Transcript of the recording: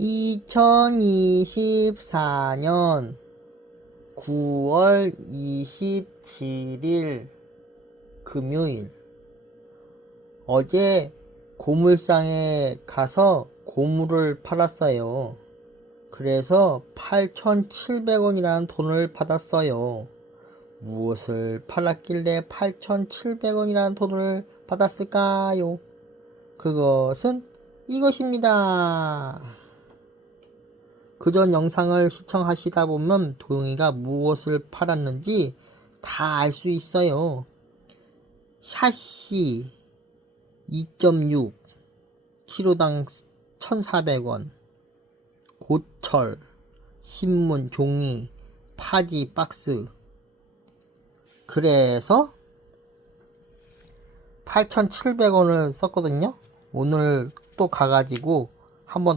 2024년 9월 27일 금요일 어제 고물상에 가서 고물을 팔았어요. 그래서 8,700원이라는 돈을 받았어요. 무엇을 팔았길래 8,700원이라는 돈을 받았을까요? 그것은 이것입니다. 그전 영상을 시청하시다 보면 도영이가 무엇을 팔았는지 다 알 수 있어요. 샤시 2.6 키로당 1,400원 고철 신문 종이 파지 박스 그래서 8,700원을 썼거든요. 오늘 또 가가지고 한번